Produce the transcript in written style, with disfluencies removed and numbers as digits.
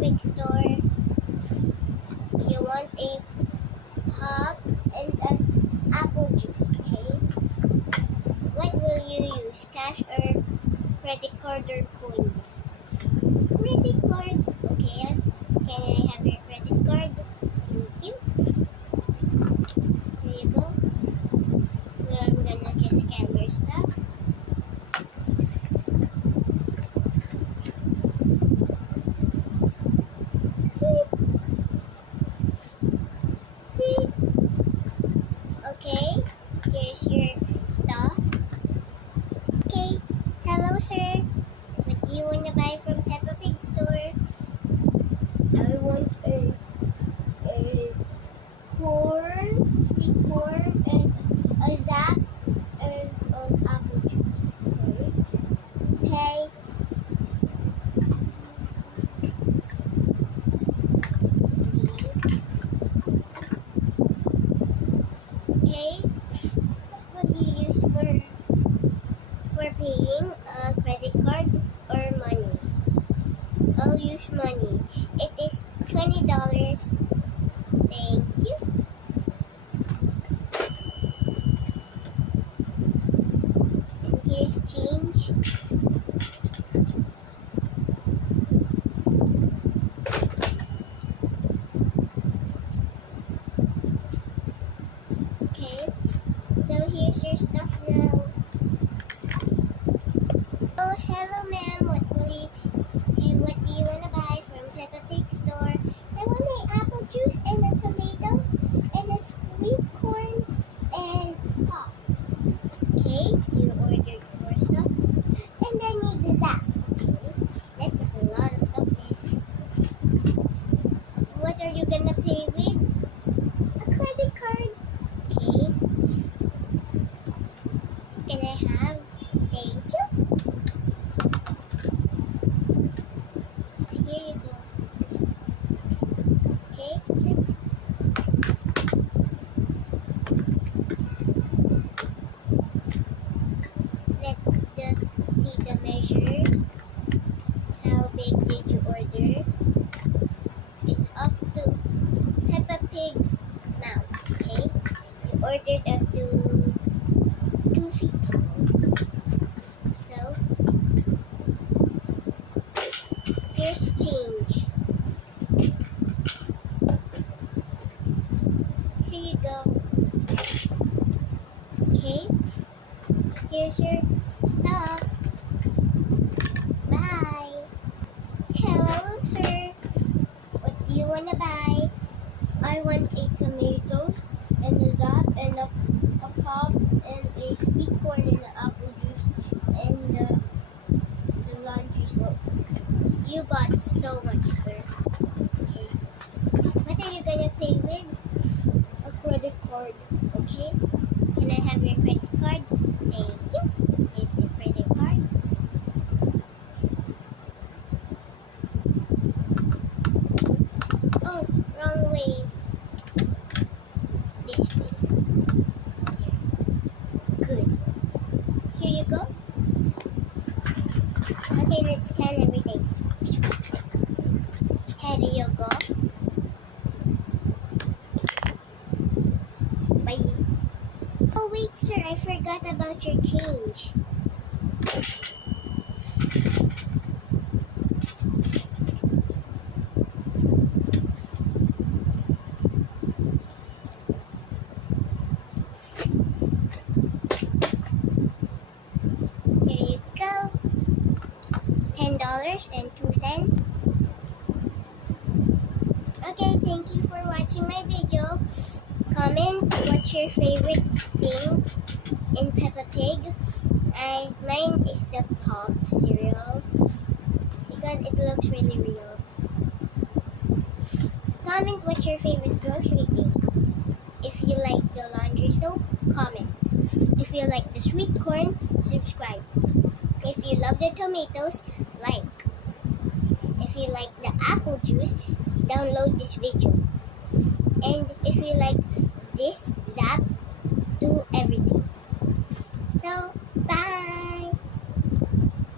Pig store. You want a pop and an apple juice, okay? What will you use, cash or credit card or coins? Credit card, okay. Can I have your credit card? Thank you. Here you go. Now I'm gonna just scan your stuff. Beep, beep. Okay, here's your stuff. Okay, hello sir. What do you want to buy from Peppa Pig store? I want a corn, sweet corn, and a zap, and apple juice. Okay. Okay. What do you use for paying? A credit card or money? I'll use money. It is $20. Thank you. And here's change. Okay. So here's your stuff now. Oh, hello ma'am. What do you want to buy from Peppa Pig store? I want an apple juice and the tomatoes and a sweet corn and pop. Okay, you ordered 4 stuff. And I need the zap. Okay, that was a lot of stuff, miss. What are you gonna pay with? A credit card. Okay. Can I have? Thank you. Here you go. Okay, let's see the measure. How big did you order? It's up to Peppa Pig's mouth. Okay, you ordered up to 2 feet tall. So here's change. Here you go. Okay, here's your stuff. Bye. Hello, sir. What do you want to buy? I want a tomatoes and a zap and a pop and a sweet corn and an apple juice and the laundry soap. You got so much, sir. Okay. What are you gonna pay with? A credit card. Okay. Can I have your credit card? Thank you. Here's the credit card. Oh, wrong way. This way. Good. Here you go. Okay, let's scan everything. Here you go. Bye. Oh wait, sir, I forgot about your change. Here you go. $10.02. Okay, thank you for watching my video. Comment what's your favorite thing in Peppa Pig. Mine is the pop cereal because it looks really real. Comment what's your favorite grocery thing. If you like the laundry soap, comment. If you like the sweet corn, subscribe. If you love the tomatoes, like. If you like the apple juice, download this video. And if you like this zap, do everything. So, bye!